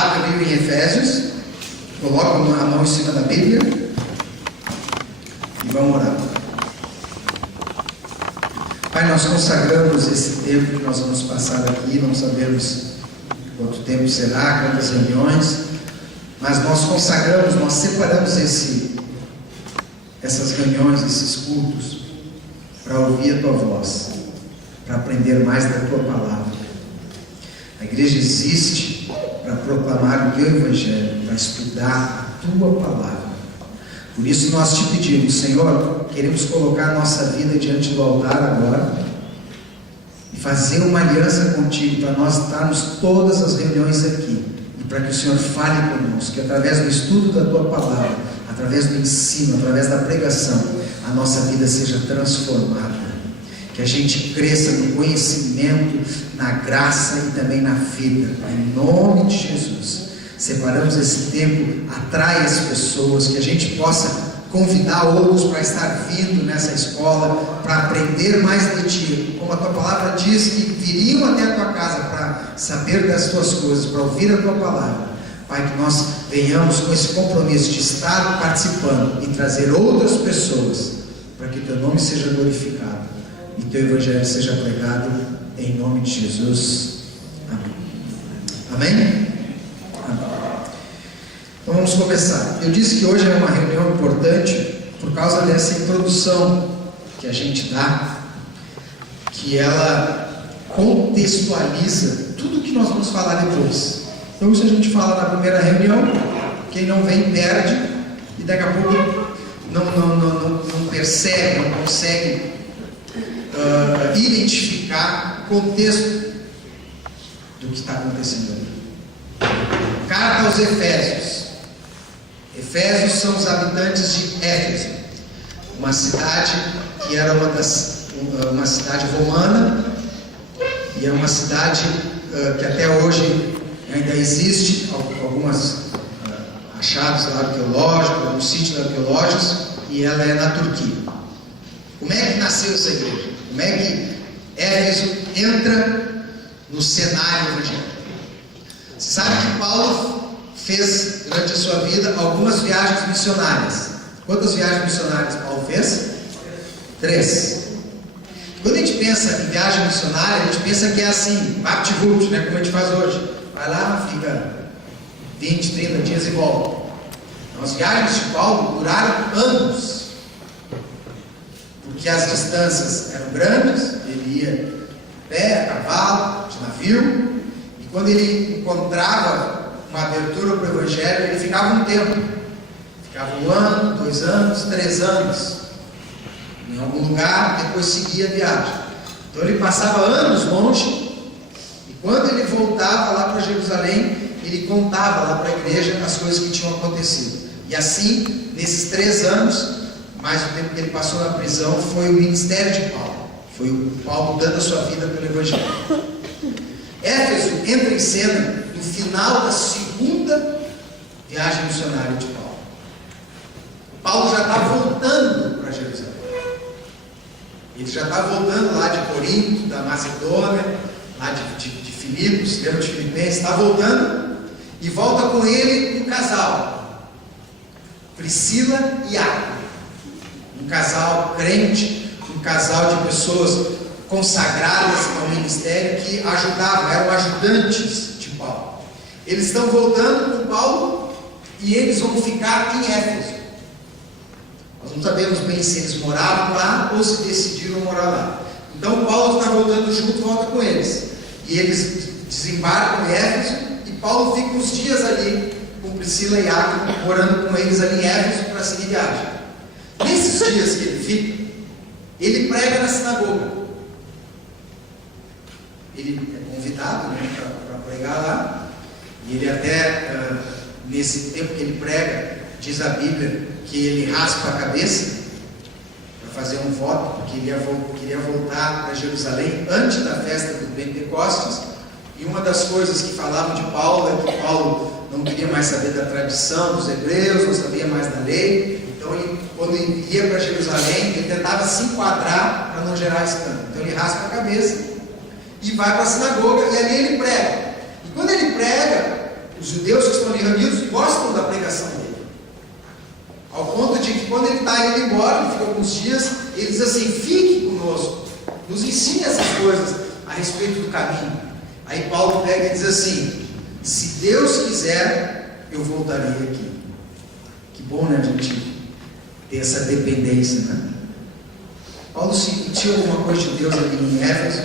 Abre em Efésios, coloca a mão em cima da Bíblia e vamos orar. Pai, nós consagramos esse tempo que nós vamos passar aqui, não sabemos quanto tempo será, quantas reuniões, mas nós consagramos, nós separamos essas reuniões, esses cultos, para ouvir a Tua voz, para aprender mais da Tua palavra. A igreja existe para proclamar o Teu Evangelho, para estudar a Tua palavra. Por isso nós te pedimos, Senhor, queremos colocar a nossa vida diante do altar agora e fazer uma aliança contigo para nós estarmos todas as reuniões aqui e para que o Senhor fale conosco, que através do estudo da Tua palavra, através do ensino, através da pregação, a nossa vida seja transformada, que a gente cresça no conhecimento, na graça e também na vida, em nome de Jesus. Separamos esse tempo, atrai as pessoas, que a gente possa convidar outros para estar vindo nessa escola, para aprender mais de Ti, como a Tua palavra diz, que viriam até a Tua casa para saber das Tuas coisas, para ouvir a Tua palavra. Pai, que nós venhamos com esse compromisso de estar participando e trazer outras pessoas, para que o Teu nome seja glorificado e Teu Evangelho seja pregado, em nome de Jesus. Amém. Amém? Então vamos começar. Eu disse que hoje é uma reunião importante por causa dessa introdução que a gente dá, que ela contextualiza tudo que nós vamos falar depois. Então isso a gente fala na primeira reunião, quem não vem perde e daqui a pouco não percebe, não consegue identificar o contexto do que está acontecendo ali. Carta aos Efésios. Efésios são os habitantes de Éfeso, uma cidade que era uma cidade romana, e é uma cidade que até hoje ainda existe, alguns achados lá arqueológicos, alguns sítios arqueológicos, e ela é na Turquia. Como é que nasceu essa igreja? Como é que Éfeso entra no cenário evangélico? Você sabe que Paulo fez durante a sua vida algumas viagens missionárias. Quantas viagens missionárias Paulo fez? 3. Quando a gente pensa em viagem missionária, a gente pensa que é assim, vapt-vupt, né, como a gente faz hoje. Vai lá, fica 20, 30 dias e volta. Então, as viagens de Paulo duraram anos, porque as distâncias eram grandes, ele ia a pé, a cavalo, de navio, e quando ele encontrava uma abertura para o Evangelho, ele ficava um tempo, ficava 1 ano, 2 anos, 3 anos em algum lugar, depois seguia a viagem. Então ele passava anos longe, e quando ele voltava lá para Jerusalém, ele contava lá para a igreja as coisas que tinham acontecido. E assim, nesses 3 anos, mais o tempo que ele passou na prisão, foi o ministério de Paulo, foi o Paulo dando a sua vida pelo Evangelho. Éfeso entra em cena no final da segunda viagem missionária de Paulo. Paulo já está voltando para Jerusalém. Ele já está voltando lá de Corinto, da Macedônia, lá de Filipos, lembra de Filipenses, está voltando, e volta com ele um casal, Priscila e Áquila, um casal crente, um casal de pessoas consagradas ao ministério que ajudavam, eram ajudantes de Paulo. Eles estão voltando com Paulo e eles vão ficar em Éfeso. Nós não sabemos bem se eles moravam lá ou se decidiram morar lá. Então Paulo está voltando junto, volta com eles. E eles desembarcam em Éfeso e Paulo fica uns dias ali com Priscila e Áquila, morando com eles ali em Éfeso para seguir viagem. Nesses dias que ele fica, ele prega na sinagoga. Ele é convidado, né, para pregar lá, e ele até, nesse tempo que ele prega, diz a Bíblia que ele raspa a cabeça para fazer um voto, porque ele queria voltar para Jerusalém antes da festa do Pentecostes, e uma das coisas que falavam de Paulo é que Paulo não queria mais saber da tradição dos hebreus, não sabia mais da lei. Então ele, quando ele ia para Jerusalém, ele tentava se enquadrar para não gerar escândalo. Então ele raspa a cabeça e vai para a sinagoga, e ali ele prega. E quando ele prega, Os judeus que estão ali reunidos gostam da pregação dele. Ao ponto de que quando ele está indo embora, ele fica alguns dias, ele diz assim: fique conosco, nos ensine essas coisas a respeito do caminho. Aí Paulo pega e diz assim: se Deus quiser, eu voltarei aqui. Que bom, né, a gente ter essa dependência, né? Paulo sentiu alguma coisa de Deus ali em Éfeso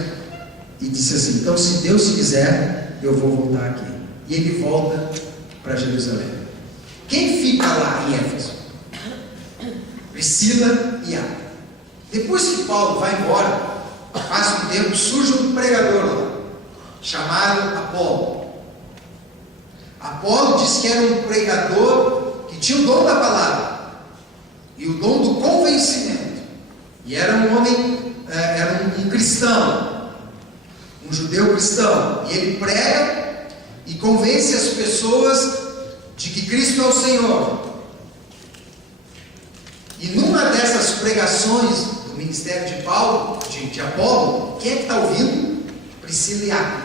e disse assim: então, se Deus quiser, eu vou voltar aqui. E ele volta para Jerusalém. Quem fica lá em Éfeso? Priscila e Áquila. Depois que Paulo vai embora, passa um tempo, surge um pregador lá, chamado Apolo. Apolo diz que era um pregador que tinha o dom da palavra e o dom do convencimento. E era um homem, era um cristão, um judeu cristão. E ele prega e convence as pessoas de que Cristo é o Senhor. E numa dessas pregações do ministério de Paulo, de Apolo, quem é que está ouvindo? Priscila e Áquila.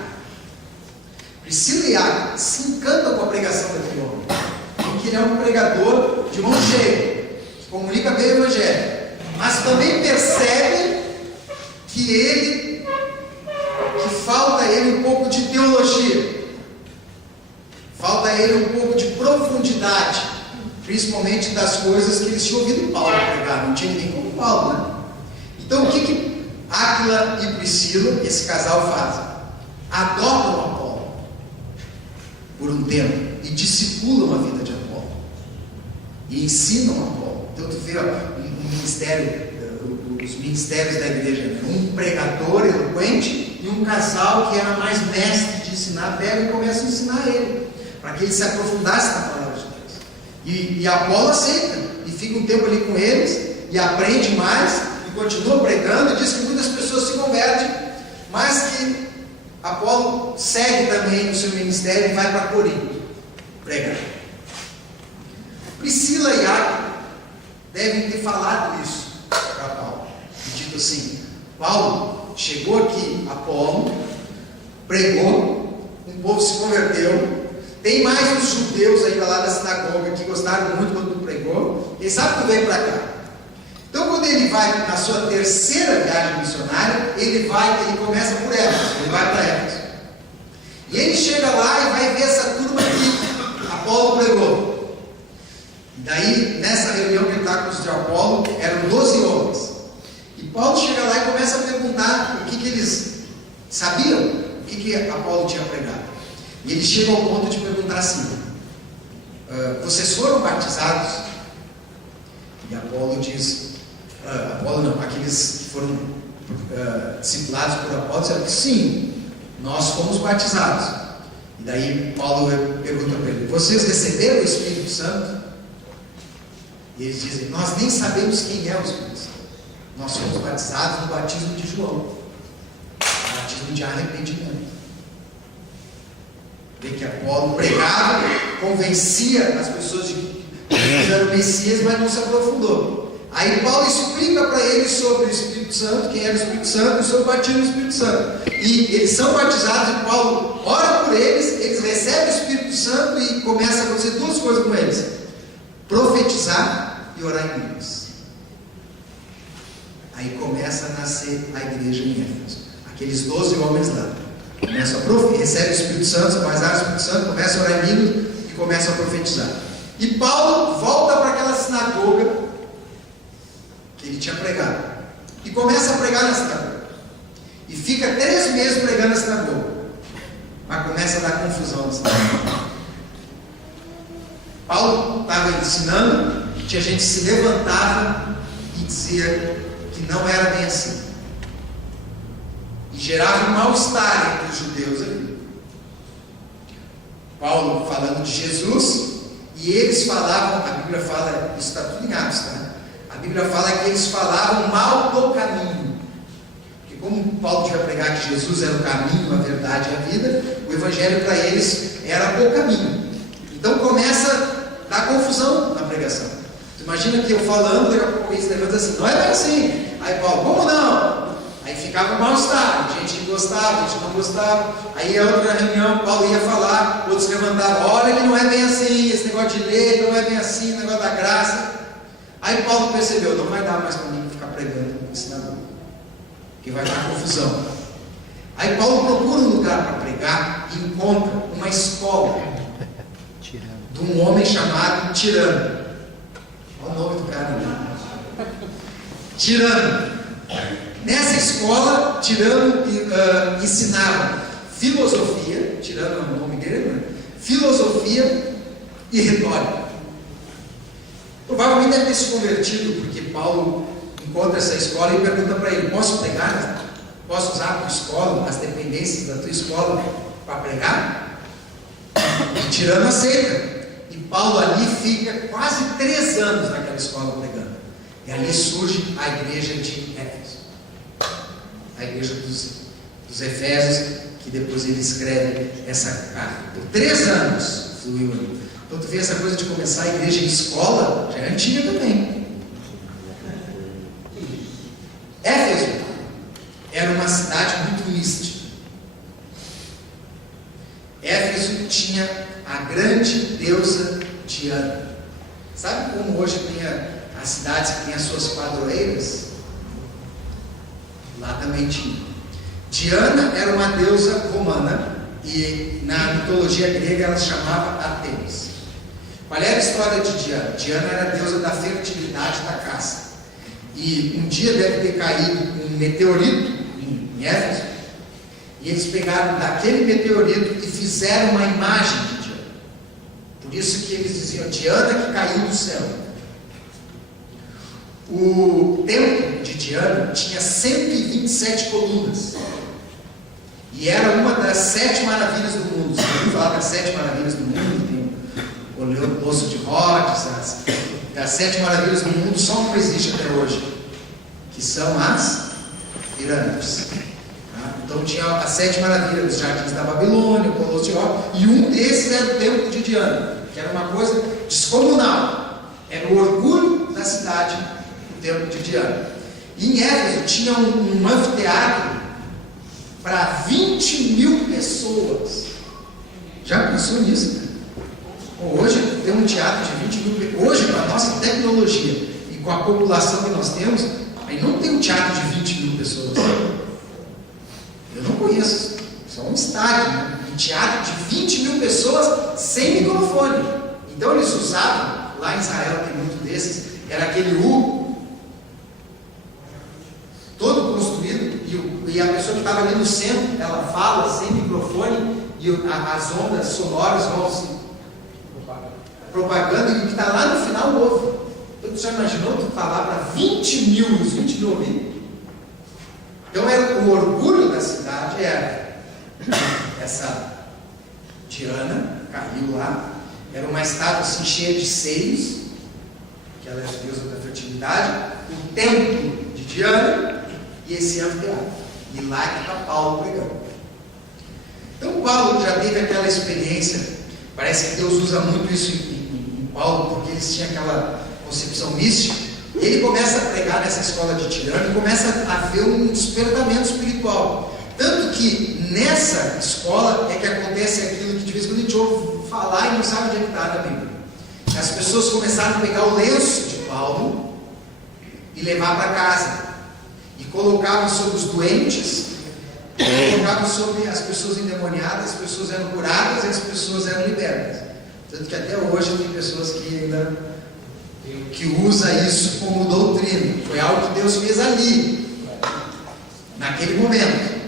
Priscila e Áquila se encantam com a pregação daquele homem, porque ele é um pregador de mão cheia, que comunica bem o Evangelho, mas também percebem que falta a ele um pouco de teologia, falta a ele um pouco de profundidade, principalmente das coisas que eles tinham ouvido Paulo pregar. Não tinha ninguém como Paulo, né? Então o que Áquila e Priscila, esse casal, fazem? Adotam Apolo por um tempo e discipulam a vida de Apolo e ensinam Apolo. Então tu vê um ministério, os ministérios da igreja, né? Um pregador eloquente e um casal que era mais mestre de ensinar, pega e começa a ensinar ele, para que ele se aprofundasse na palavra de Deus. E Apolo aceita e fica um tempo ali com eles e aprende mais e continua pregando, e diz que muitas pessoas se convertem, mas que Apolo segue também no seu ministério e vai para Corinto pregar. Priscila e Áquila devem ter falado isso para Paulo, e dito assim: Paulo, chegou aqui Apolo, pregou, um povo se converteu, tem mais uns judeus ainda lá da sinagoga que gostaram muito quando tu pregou, e sabe que tu veio para cá. Então, quando ele vai na sua terceira viagem missionária, ele começa por Éfeso, ele vai para Éfeso. E ele chega lá e vai ver essa turma que Apolo pregou. E daí, nessa reunião que ele está com os de Apolo, eram 12 homens. E Paulo chega lá e começa a perguntar o que eles sabiam, o que Apolo tinha pregado. E ele chega ao ponto de perguntar assim: vocês foram batizados? E Apolo diz, aqueles que foram discipulados por Apolo disseram que sim, nós fomos batizados. E daí Paulo pergunta para ele: vocês receberam o Espírito Santo? E eles dizem: nós nem sabemos quem é o Espírito Santo. Nós fomos batizados no batismo de João, batismo de arrependimento. Vê que Apolo pregava, convencia as pessoas de que era o Messias, mas não se aprofundou. Aí Paulo explica para eles sobre o Espírito Santo, quem era o Espírito Santo, e sobre o batismo do Espírito Santo. E eles são batizados, e Paulo ora por eles, eles recebem o Espírito Santo e começa a acontecer duas coisas com eles: profetizar e orar em línguas. Aí começa a nascer a igreja em Éfeso. Aqueles 12 homens lá começam a recebem o Espírito Santo, se batizaram o Espírito Santo, começam a orar em línguas e começam a profetizar. E Paulo volta para aquela sinagoga que ele tinha pregado e começa a pregar na sinagoga e fica 3 meses pregando na sinagoga, mas começa a dar confusão na sinagoga. Paulo estava ensinando, tinha gente que se levantava e dizia que não era bem assim, e gerava um mal-estar entre os judeus ali. Paulo falando de Jesus, e eles falavam, a Bíblia fala, isso está tudo em Atos, tá? A Bíblia fala que eles falavam mal do caminho. Porque como Paulo tinha pregar que Jesus era o caminho, a verdade e a vida, o Evangelho para eles era o caminho. Então começa a dar confusão na pregação. Você imagina que eu falando, daqui a pouco alguém se levanta assim: não é bem assim. Aí Paulo: como não? Aí ficava um mal-estar, gente que gostava, gente que não gostava. Aí a outra reunião, Paulo ia falar, outros levantavam, olha que não é bem assim, esse negócio de lei não é bem assim, o negócio da graça. Aí Paulo percebeu, não vai dar mais para mim ficar pregando no sinagoga, que vai dar confusão. Aí Paulo procura um lugar para pregar e encontra uma escola de um homem chamado Tirano. Olha o nome do cara, né? Tirano. Nessa escola, Tirano ensinava filosofia, Tirano é o nome dele, né? Filosofia e retórica. Provavelmente deve ter se convertido, porque Paulo encontra essa escola e pergunta para ele: posso pregar? Posso usar a tua escola, as dependências da tua escola para pregar? E Tirano aceita. E Paulo ali fica quase 3 anos naquela escola pregando. E ali surge a igreja de Éfeso. A igreja dos Efésios, que depois ele escreve essa carta. Por 3 anos fluiu ali. Então tu vê essa coisa de começar a igreja em escola, já é antiga também. Éfeso era uma cidade muito mística. Éfeso tinha a grande deusa Diana. Sabe como hoje tem as cidades que têm as suas padroeiras? Lá também tinha. Diana era uma deusa romana e na mitologia grega ela se chamava Artemis. Qual era a história de Diana? Diana era a deusa da fertilidade, da caça. E um dia deve ter caído um meteorito em Éfeso, e eles pegaram daquele meteorito e fizeram uma imagem de Diana. Por isso que eles diziam Diana que caiu do céu. O templo de Diana tinha 127 colunas e era uma das 7 maravilhas do mundo. Você ouviu falar das 7 maravilhas do mundo? Tem o Poço de Rhodes, das 7 maravilhas do mundo, só uma existe até hoje, que são as pirâmides. Então tinha as 7 maravilhas, os jardins da Babilônia, o Colosso de Rhodes, e um desses era o templo de Diana, que era uma coisa descomunal, era o orgulho da cidade, o templo de Diana. E em Éfeso tinha um anfiteatro para 20.000 pessoas. Já pensou nisso? Hoje tem um teatro de 20.000. Hoje, com a nossa tecnologia e com a população que nós temos, aí não tem um teatro de 20.000 pessoas. Eu não conheço. Isso é um estádio, né? Um teatro de 20.000 pessoas sem microfone. Então eles usavam, lá em Israel tem muito desses, era aquele U, todo construído, e a pessoa que estava ali no centro, ela fala sem microfone, e as ondas sonoras vão se propagando, e o que está lá no final ouve. Então tu já imaginou tu falar para 20.000, os 20.000 ouvir? Então era o orgulho da cidade, era essa Diana, caiu lá, era uma estátua assim cheia de seios, que ela é a deusa da fertilidade, o templo de Diana e esse anfiteatro. E lá que está Paulo pregando. Então Paulo já teve aquela experiência, parece que Deus usa muito isso em Paulo, porque eles tinham aquela concepção mística. Ele começa a pregar nessa escola de Tirano e começa a ver um despertamento espiritual. Tanto que nessa escola é que acontece aquilo que de vez em quando a gente ouve falar e não sabe onde é que está na Bíblia. As pessoas começaram a pegar o lenço de Paulo e levar para casa. E colocavam sobre os doentes, colocavam sobre as pessoas endemoniadas, as pessoas eram curadas e as pessoas eram libertas. Tanto que até hoje tem pessoas que ainda usa isso como doutrina. Foi algo que Deus fez ali, naquele momento.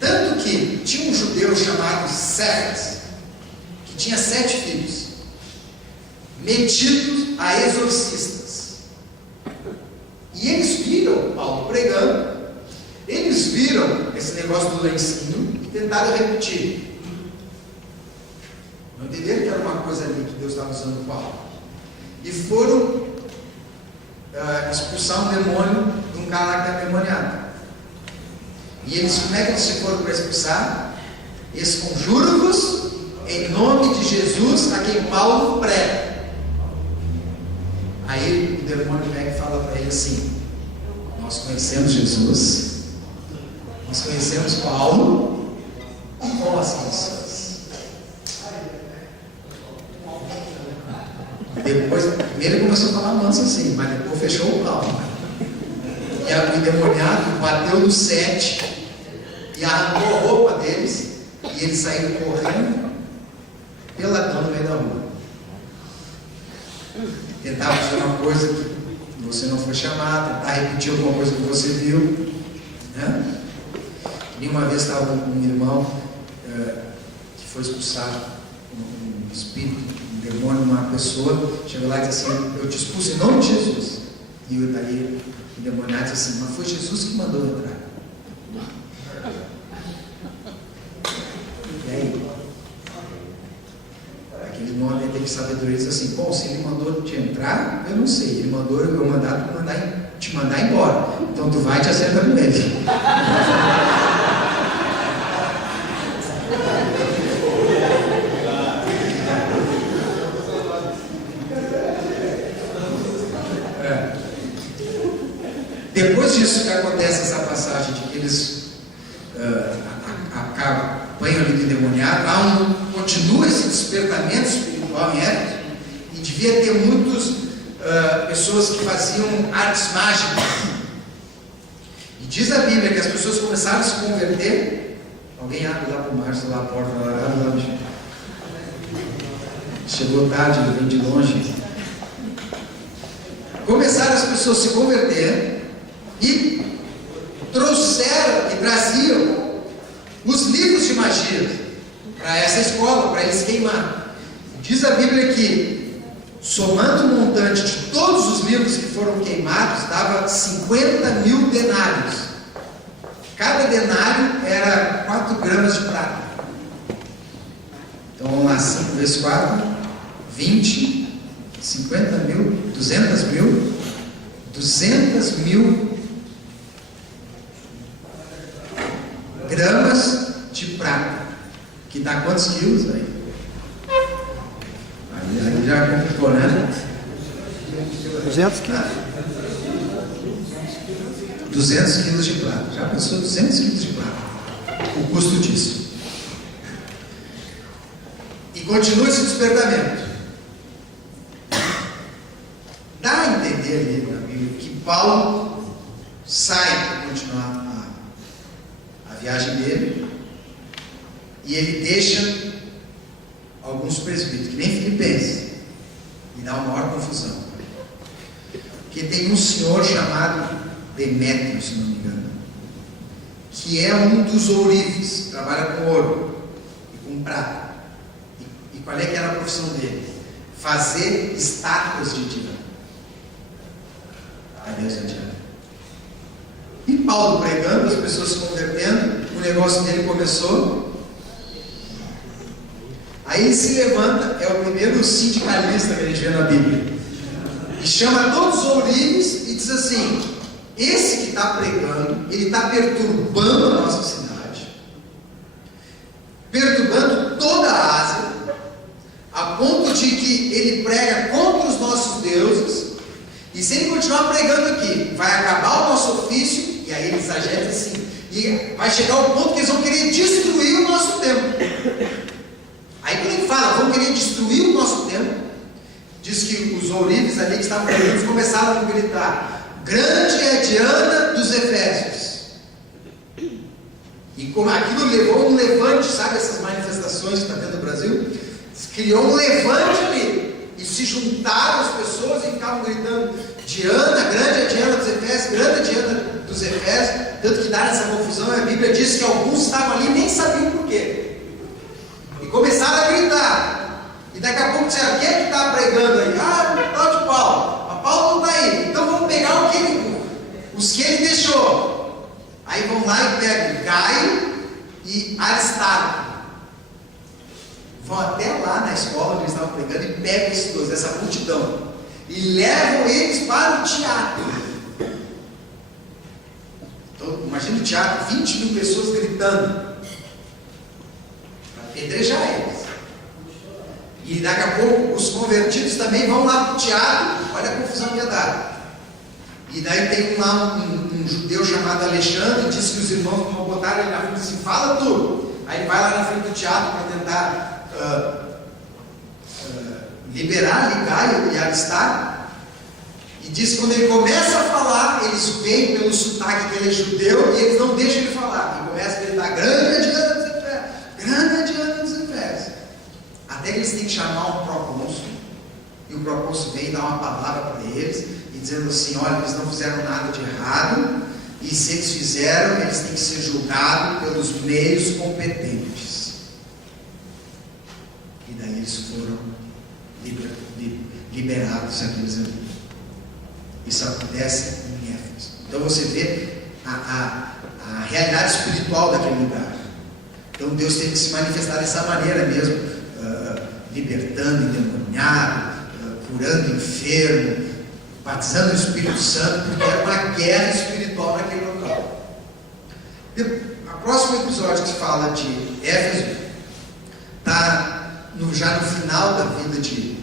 Tanto que tinha um judeu chamado Cefas, que tinha 7 filhos, metidos a exorcistas. E eles viram Paulo pregando, eles viram esse negócio do lencinho e tentaram repetir. Não entenderam que era uma coisa ali que Deus estava usando Paulo. E foram expulsar um demônio de um cara que era demoniado. E eles, como é que eles foram para expulsar? Eles conjuram-vos em nome de Jesus a quem Paulo prega. Aí o demônio pega e fala para ele assim: Nós conhecemos Jesus, nós conhecemos Paulo, nós conhecemos. Depois, primeiro ele começou a falar manso assim, mas depois fechou o pau. E o endemoniado bateu no 7 e arrancou a roupa deles, e eles saíram correndo peladão no meio da rua. Tentava fazer uma coisa que você não foi chamado, tentar repetir alguma coisa que você viu, né? E uma vez estava um irmão que foi expulsar um espírito, um demônio, uma pessoa, chegou lá e disse assim: eu te expulso em nome de Jesus. E daí o demoniado disse assim: mas foi Jesus que mandou entrar. E aí? Aquele irmão tem que sabedoria, diz assim: bom, se ele mandou te entrar, eu não sei, ele mandou eu te mandar embora, então tu vai e te acerta com ele. Depois disso que acontece essa passagem de que eles apanham ali do endemoniado, continua esse despertamento espiritual em Éfeso, e devia ter muitas pessoas que faziam artes mágicas. E diz a Bíblia que as pessoas começaram a se converter. Alguém abre lá para o Márcio, lá a porta, abre lá. Chegou tarde, ele vem de longe. Começaram as pessoas a se converter e trouxeram e traziam os livros de magia para essa escola, para eles queimar. Diz a Bíblia que, somando o montante de todos os livros que foram queimados, dava 50 mil denários. Cada denário era 4 gramas de prata. Então vamos lá, 5 vezes 4, 20, 50 mil, 200 mil, 200 mil gramas de prata, que dá quantos quilos aí? Aí já complicou, né? 200 quilos. 200 quilos de prata. Já pensou 200 quilos de prata? O custo disso. E continua esse despertamento. Dá a entender ali na Bíblia que Paulo sai para continuar a viagem dele, e ele deixa alguns presbíteros, que nem Filipenses, e dá uma maior confusão. Porque tem um senhor chamado Demétrio, se não me engano, que é um dos ourives, trabalha com ouro e com prata. E qual é que era a profissão dele? Fazer estátuas de Diana. A Deus é Diana. E Paulo pregando, as pessoas se convertendo, o negócio dele começou. Aí ele se levanta, é o primeiro sindicalista que a gente vê na Bíblia, e chama todos os ourives e diz assim: esse que está pregando, ele está perturbando a nossa cidade, perturbando toda a Ásia, a ponto de que ele prega contra os nossos deuses, e se ele continuar pregando aqui, vai acabar o nosso ofício. E aí ele exagera assim, e vai chegar ao ponto que eles vão querer destruir o nosso templo. Aí quando ele fala, vão querer destruir o nosso templo, diz que os ourives ali que estavam reunidos começaram a gritar: grande é Diana dos Efésios. E como aquilo levou um levante, sabe essas manifestações que está tendo no Brasil? Criou um levante ali, e se juntaram as pessoas e ficavam gritando: Diana, grande é Diana dos Efésios, grande é Diana dos Efésios. Tanto que dá essa confusão, a Bíblia diz que alguns estavam ali e nem sabiam por quê, e começaram a gritar. E daqui a pouco disseram: quem é que está pregando aí? Ah, o tal de Paulo. Mas Paulo não está aí, então vamos pegar os que ele deixou. Aí vão lá e pegam Gaio e Aristarco, vão até lá na escola onde eles estavam pregando e pegam esses dois, essa multidão, e levam eles para o teatro. Então, imagina o teatro, 20 mil pessoas gritando para apedrejar eles. E daqui a pouco os convertidos também vão lá para o teatro. Olha a confusão que ia dar. E daí tem lá um judeu chamado Alexandre, e disse que os irmãos vão botar ele na frente e assim, fala tudo. Aí vai lá na frente do teatro para tentar liberar Gaio e Aristarco. E diz que quando ele começa a falar, eles veem pelo sotaque que ele é judeu e eles não deixam ele falar. E começa a gritar, grande é Diana dos Efésios, grande é Diana dos Efésios. Até que eles têm que chamar um procônsul. E o procônsul vem e dá uma palavra para eles, e dizendo assim, olha, eles não fizeram nada de errado, e se eles fizeram, eles têm que ser julgados pelos meios competentes. E daí eles foram liberados, aqueles ali. Isso acontece em Éfeso. Então você vê a realidade espiritual daquele lugar. Então Deus teve que se manifestar dessa maneira mesmo, libertando endemoniado, curando enfermo, batizando o Espírito Santo, porque era uma guerra espiritual naquele local. O próximo episódio que fala de Éfeso está já no final da vida de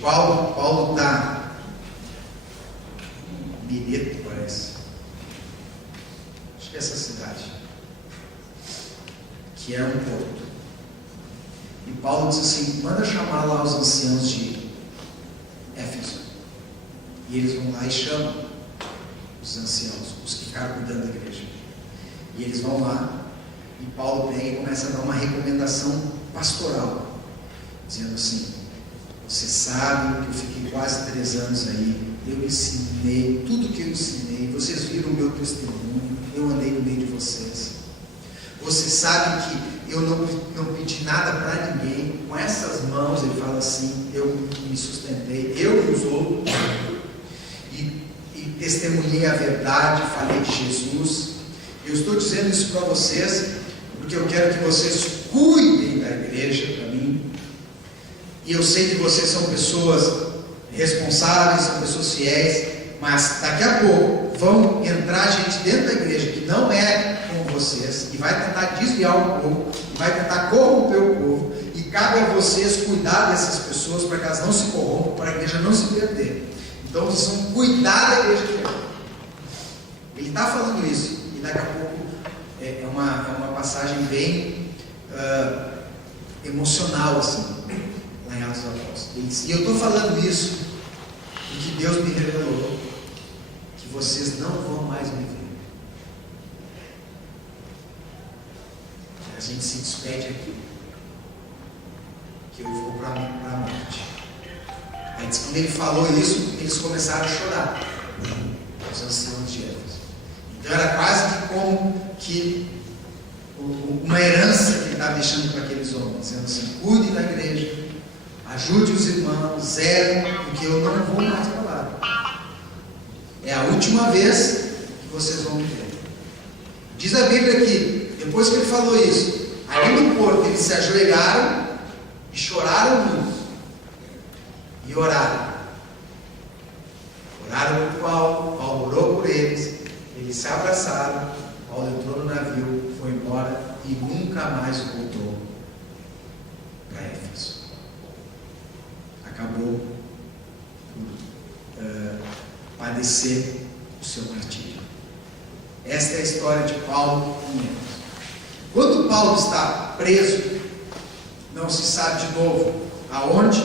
Paulo. Paulo está Mileto, parece. Acho que é essa cidade, que é um porto. E Paulo diz assim, manda chamar lá os anciãos de Éfeso. E eles vão lá e chamam os anciãos, os que ficaram cuidando da igreja. E eles vão lá, e Paulo pega e começa a dar uma recomendação pastoral, dizendo assim, você sabe que eu fiquei quase 3 anos aí, eu ensinei tudo que eu ensinei, vocês viram o meu testemunho, eu andei no meio de vocês. Você sabe que eu não pedi nada para ninguém, com essas mãos, ele fala assim, eu me sustentei, eu e os outros, e testemunhei a verdade, falei de Jesus. Eu estou dizendo isso para vocês, porque eu quero que vocês cuidem da igreja para mim, e eu sei que vocês são pessoas responsáveis, são pessoas fiéis, mas daqui a pouco vão entrar gente dentro da igreja que não é como vocês, e vai tentar desviar o povo, e vai tentar corromper o povo, e cabe a vocês cuidar dessas pessoas para que elas não se corrompam, para a igreja não se perder. Então vocês vão cuidar da igreja de Deus. Ele está falando isso, e daqui a pouco é uma passagem bem emocional assim, lá em Atos dos Apóstolos. E eu estou falando isso porque Deus me revelou que vocês não vão mais me ver. A gente se despede aqui, que eu vou para a morte. Aí diz que quando ele falou isso, eles começaram a chorar, os anciãos de Éfeso. Então era quase que como que uma herança que ele estava deixando para aqueles homens, dizendo assim, cuide da igreja, ajude os irmãos, zelem, porque eu não vou mais para lá. É a última vez que vocês vão me ver. Diz a Bíblia que, depois que ele falou isso, ali no porto eles se ajoelharam e choraram muito. E oraram. Oraram por Paulo, Paulo orou por eles, eles se abraçaram, Paulo entrou no navio, foi embora e nunca mais voltou para Éfeso. Acabou por padecer o seu martírio. Esta é a história de Paulo em Éfeso. Quando Paulo está preso, não se sabe de novo aonde,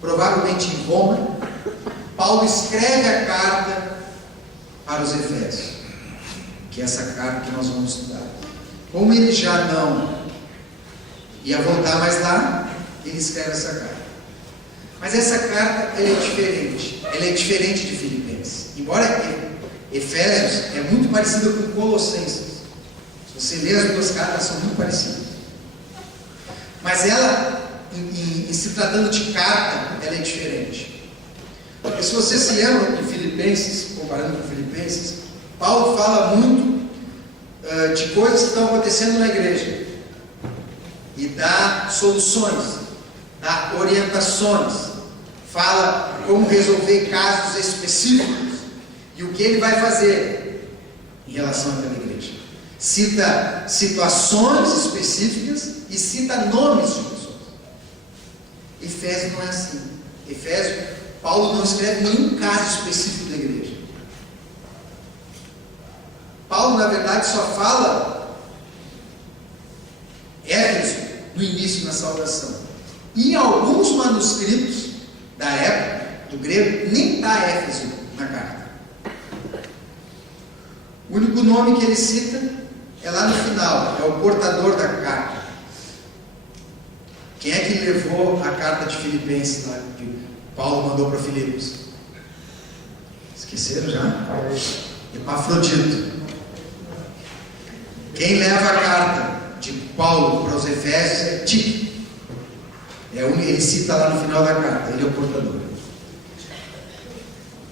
provavelmente em Roma, Paulo escreve a carta para os Efésios, que é essa carta que nós vamos estudar. Como ele já não ia voltar mais lá, ele escreve essa carta. Mas essa carta ela é diferente de Filipenses. Embora Efésios é muito parecida com Colossenses. Se você ler as duas cartas, são muito parecidas. Mas ela, em se tratando de carta, ela é diferente. Porque se você se lembra de Filipenses, comparando com Filipenses, Paulo fala muito de coisas que estão acontecendo na igreja. E dá soluções, dá orientações, fala como resolver casos específicos e o que ele vai fazer em relação àquela igreja. Cita situações específicas e cita nomes de pessoas. Efésio não é assim. Efésio, Paulo não escreve nenhum caso específico da igreja. Paulo, na verdade, só fala Éfeso no início, na saudação. E em alguns manuscritos da época, do grego, nem está Éfeso na carta. O único nome que ele cita é lá no final, é o portador da carta. Quem é que levou a carta de Filipenses lá, que Paulo mandou para Filipos? Esqueceram já? Epafrodito. Quem leva a carta de Paulo para os Efésios é Tito. Ele cita lá no final da carta, ele é o portador.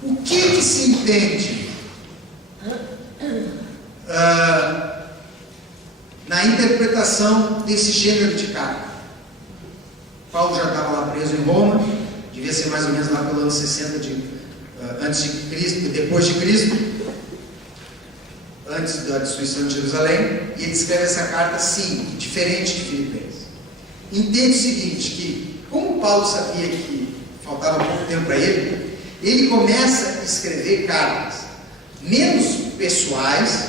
O que se entende na interpretação desse gênero de carta? Paulo já estava lá preso em Roma, devia ser mais ou menos lá pelo ano 60 antes de Cristo, depois de Cristo, antes da destruição de Jerusalém, e ele escreve essa carta assim, diferente de Filipenses. Entende o seguinte, que como Paulo sabia que faltava pouco tempo para ele, ele começa a escrever cartas menos pessoais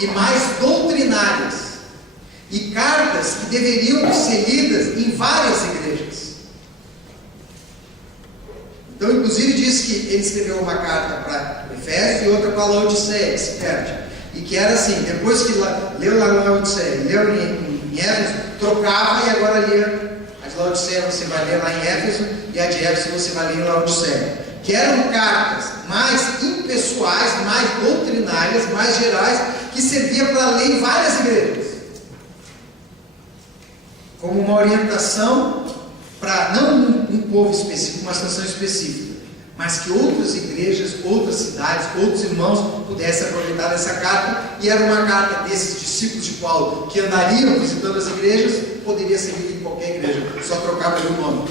e mais doutrinárias. E cartas que deveriam ser lidas em várias igrejas. Então, inclusive, diz que ele escreveu uma carta para Efésios e outra para Laodiceia, que se perde. E que era assim, depois que leu lá na Laodiceia, leu em Éfeso, trocava e agora lia a de Laodiceia, você vai ler lá em Éfeso, e a de Éfeso você vai ler em Laodiceia. Que eram cartas mais impessoais, mais doutrinárias, mais gerais, que servia para ler em várias igrejas. Como uma orientação para não um povo específico, uma situação específica, mas que outras igrejas, outras cidades, outros irmãos pudessem aproveitar dessa carta, e era uma carta desses discípulos de Paulo que andariam visitando as igrejas, poderia ser lida em qualquer igreja, só trocava o nome.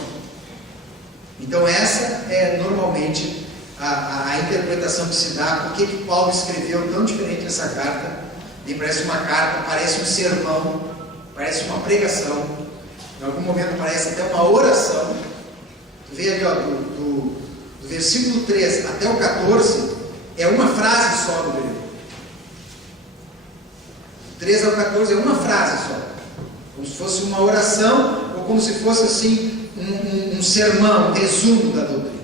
Então essa é normalmente a interpretação que se dá, por que Paulo escreveu tão diferente essa carta. Nem parece uma carta, parece um sermão, parece uma pregação, em algum momento parece até uma oração. Tu vê ali, ó, do versículo 3 até o 14, é uma frase só no grego. Do 3 ao 14 é uma frase só, como se fosse uma oração, ou como se fosse assim um sermão, um resumo da doutrina.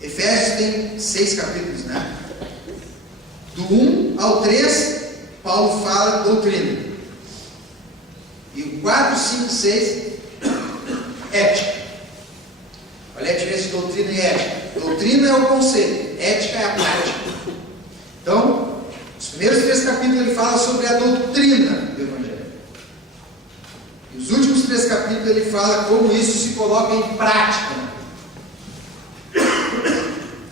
Efésios tem 6 capítulos, né? Do 1 ao 3, Paulo fala doutrina. E o 4, 5, 6, ética. Olha a diferença de doutrina e ética. Doutrina é o conceito, ética é a prática. Então, os primeiros 3 capítulos ele fala sobre a doutrina do Evangelho. E os últimos 3 capítulos ele fala como isso se coloca em prática.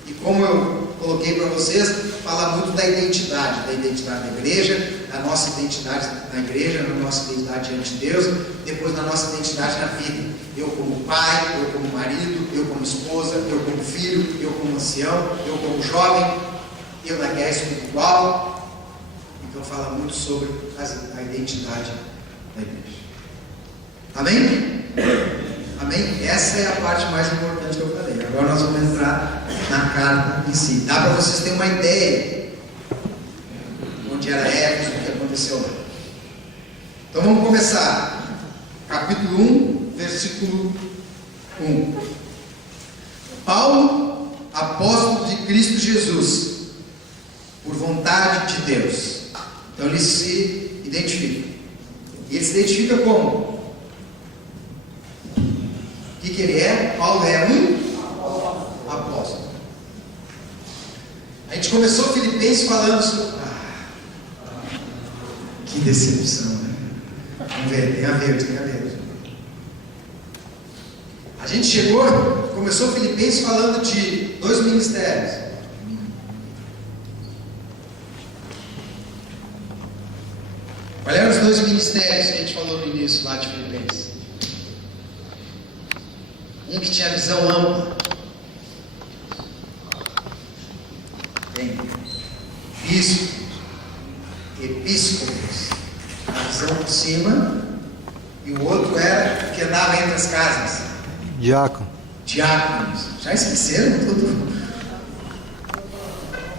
E como eu coloquei para vocês, fala muito da identidade da igreja, da nossa identidade na igreja, da nossa identidade diante de Deus, depois da nossa identidade na vida. Eu como pai, eu como marido, eu como esposa, eu como filho, eu como ancião, eu como jovem, eu na guerra espiritual. Então fala muito sobre a identidade da igreja. Amém? Amém? Essa é a parte mais importante que eu falei. Agora nós vamos entrar na carta em si. Dá para vocês terem uma ideia onde era Éfeso, o que aconteceu lá. Então vamos começar. Capítulo 1, versículo 1. Paulo, apóstolo de Cristo Jesus, por vontade de Deus. Então ele se identifica. E ele se identifica como? O que ele é? Paulo é um apóstolo. A gente começou Filipenses falando sobre... que decepção, né? Vamos ver, tem a ver. A gente começou Filipenses falando de 2 ministérios. Quais eram os 2 ministérios que a gente falou no início lá de Filipenses? Um que tinha visão ampla. Tem bispos, episcopos, a visão por cima, e o outro era que andava entre as casas. Diácono. Diáconos. Já esqueceram tudo?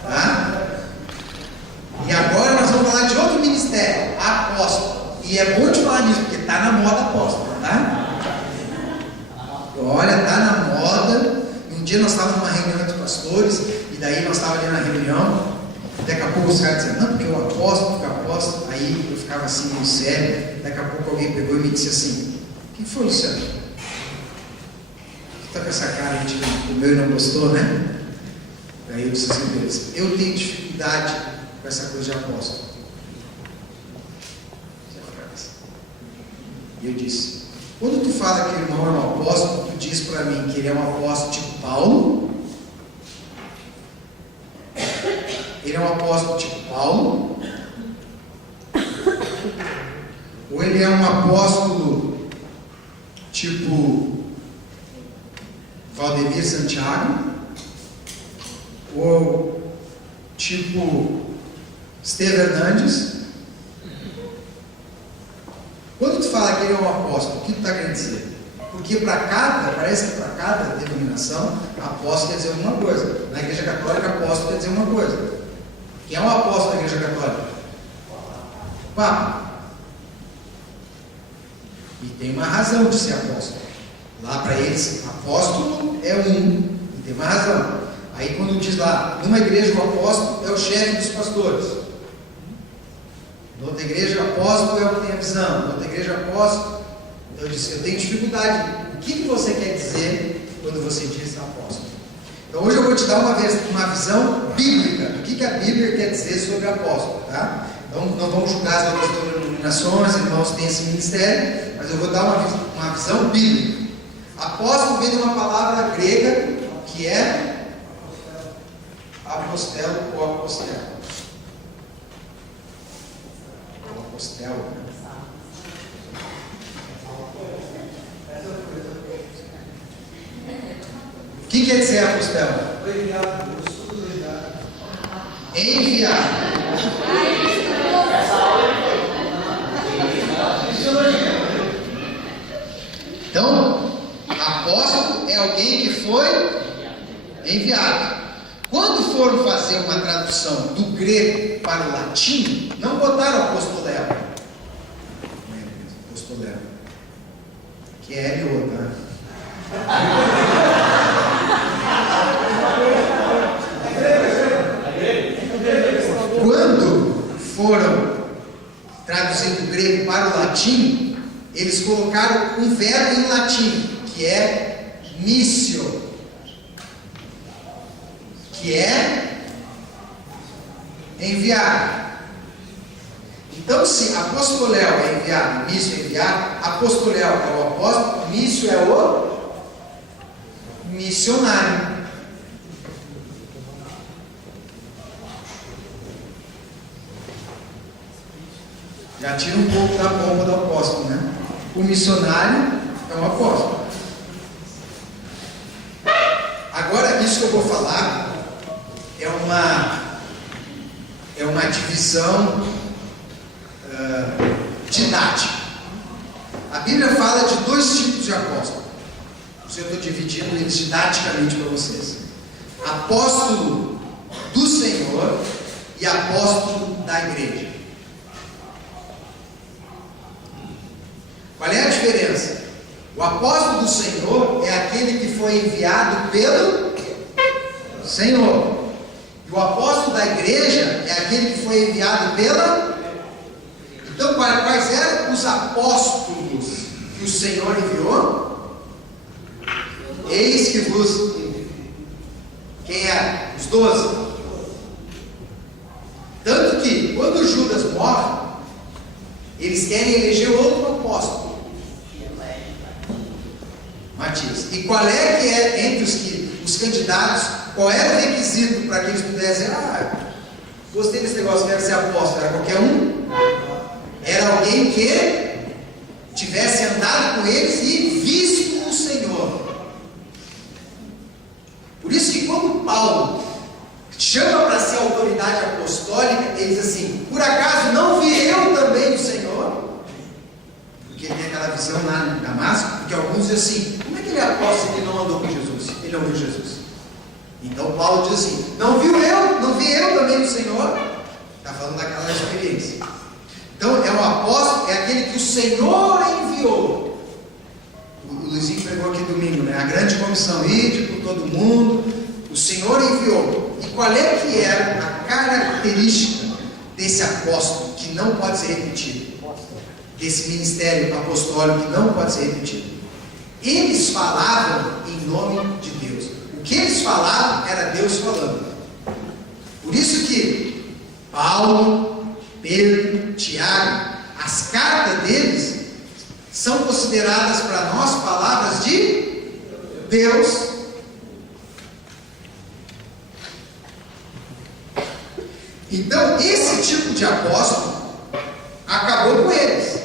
Tá? E agora nós vamos falar de outro ministério, apóstolo. E é bom de falar nisso, porque está na moda apóstolo, tá? Olha, está na moda. E um dia nós estávamos numa reunião entre pastores, e daí nós estávamos ali na reunião, daqui a pouco os caras diziam, não, porque eu apóstolo, aí eu ficava assim meio sério, daqui a pouco alguém pegou e me disse assim, o que foi, Luciano? Você está com essa cara de que o meu não gostou, né? Aí eu disse assim, beleza, eu tenho dificuldade com essa coisa de apóstolo. E eu disse, quando tu fala que o irmão é um apóstolo, tu diz para mim que ele é um apóstolo tipo Paulo? Ele é um apóstolo tipo Paulo? Ou ele é um apóstolo tipo Valdemir Santiago? Ou tipo Esteve Hernandes? Quando tu fala que ele é um apóstolo, o que tu está querendo dizer? Porque parece que para cada denominação, apóstolo quer dizer alguma coisa. Na Igreja Católica, apóstolo quer dizer uma coisa. Quem é um apóstolo da Igreja Católica? O Papa. E tem uma razão de ser apóstolo. Lá para eles, apóstolo é um. E tem uma razão. Aí quando diz lá, numa igreja o apóstolo é o chefe dos pastores. Noutra igreja o apóstolo é o que tem a visão. Noutra igreja o apóstolo. Então eu disse, eu tenho dificuldade. O que você quer dizer quando você diz apóstolo? Então hoje eu vou te dar uma visão bíblica do que a Bíblia quer dizer sobre apóstolo, tá? Então não vamos julgar as outras denominações, irmãos têm esse ministério, mas eu vou dar uma visão bíblica. Apóstolo vem de uma palavra grega que é apostelo ou apostelo. Apostelo. O que quer dizer apostelo? Enviado. Então, apóstolo é alguém que foi enviado. Quando foram fazer uma tradução do grego para o latim, não botaram apostolel. Apostolel. Que é L-O, tá? Quando foram traduzir do grego para o latim, eles colocaram um verbo em latim, que é missio, que é enviar. Então, se apostoléu é enviado, missio é enviado, apostoléu é o apóstolo, missio é o missionário. Já tira um pouco da bomba do apóstolo, né? O missionário é um apóstolo. Agora, isso que eu vou falar é uma divisão didática. A Bíblia fala de dois tipos de apóstolo. Eu estou dividindo eles didaticamente para vocês: apóstolo do Senhor e apóstolo da igreja. Qual é a diferença? O apóstolo do Senhor é aquele que foi enviado pelo Senhor. E o apóstolo da igreja é aquele que foi enviado pela... Então, quais eram os apóstolos que o Senhor enviou? Eis que vos... Quem é? Os 12. Tanto que, quando Judas morre, eles querem eleger outro apóstolo, Matias. E qual é que é, entre os candidatos, qual era o requisito para que eles pudessem gostei desse negócio, quero ser apóstolo? Era qualquer um? Era alguém que tivesse andado com eles e visto o Senhor. Por isso que quando Paulo chama para ser autoridade apostólica, ele diz assim: por acaso não vi eu também o Senhor? Porque ele tem aquela visão lá em Damasco, porque alguns dizem assim: como é que ele é apóstolo e não andou com Jesus? Ele não viu Jesus. Então Paulo diz assim: não vi eu também no Senhor? Está falando daquela experiência. Então é um apóstolo, é aquele que o Senhor enviou. O Luizinho pregou aqui domingo, né? A grande comissão, ide por todo mundo. O Senhor enviou. E qual é que era a característica desse apóstolo que não pode ser repetido? Desse ministério apostólico que não pode ser repetido? Eles falavam em nome de Deus. O que eles falavam era Deus falando. Por isso que Paulo, Pedro, Tiago, as cartas deles são consideradas para nós palavras de Deus. Então, esse tipo de apóstolo acabou com eles.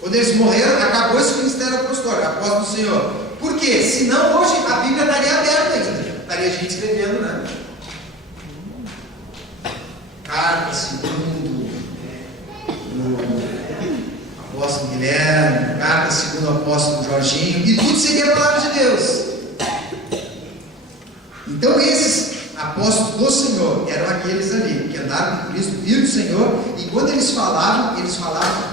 Quando eles morreram, acabou esse ministério apostólico, apóstolo do Senhor. Por quê? Senão hoje a Bíblia estaria aberta ainda. Estaria gente escrevendo, né? Carta segundo o apóstolo Guilherme, carta segundo o apóstolo Jorginho, e tudo seria a palavra de Deus. Então esses apóstolos do Senhor eram aqueles ali que andaram com Cristo, viram o Senhor, e quando eles falavam,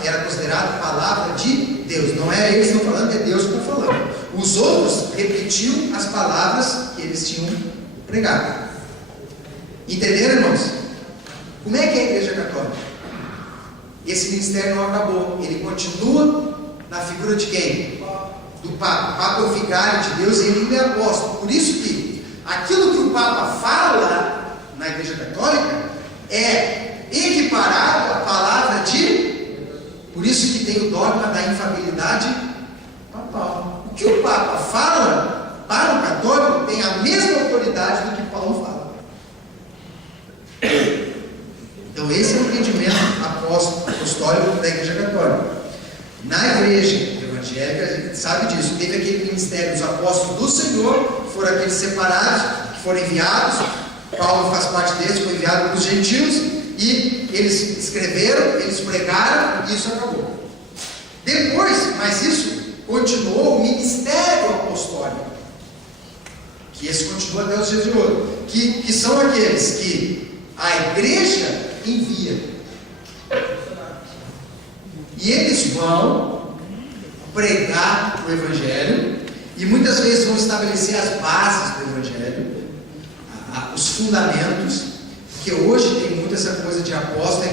era considerado palavra de Deus. Não é eles que estão falando, é Deus que está falando. Os outros repetiam as palavras que eles tinham pregado. Entenderam, irmãos? Como é que é a Igreja Católica? Esse ministério não acabou, ele continua na figura de quem? Do Papa. O Papa é o vigário de Deus e ele ainda é apóstolo. Por isso que aquilo que o Papa fala na Igreja Católica é equiparado à palavra de... Por isso que tem o dogma da infabilidade papal. O que o Papa fala para o católico tem a mesma autoridade do que Paulo fala. Então esse é o entendimento apostólico da Igreja Católica. Na Igreja evangélica, a gente sabe disso, teve aquele ministério dos apóstolos do Senhor, foram aqueles separados, que foram enviados. Paulo faz parte deles, foi enviado para os gentios, e eles escreveram, eles pregaram, e isso acabou. Depois, mas isso continuou o ministério apostólico, que esse continua até os dias de hoje, que são aqueles que a igreja envia, e eles vão pregar o Evangelho, e muitas vezes vão estabelecer as bases do Evangelho, os fundamentos, porque hoje tem muito essa coisa de apóstolo,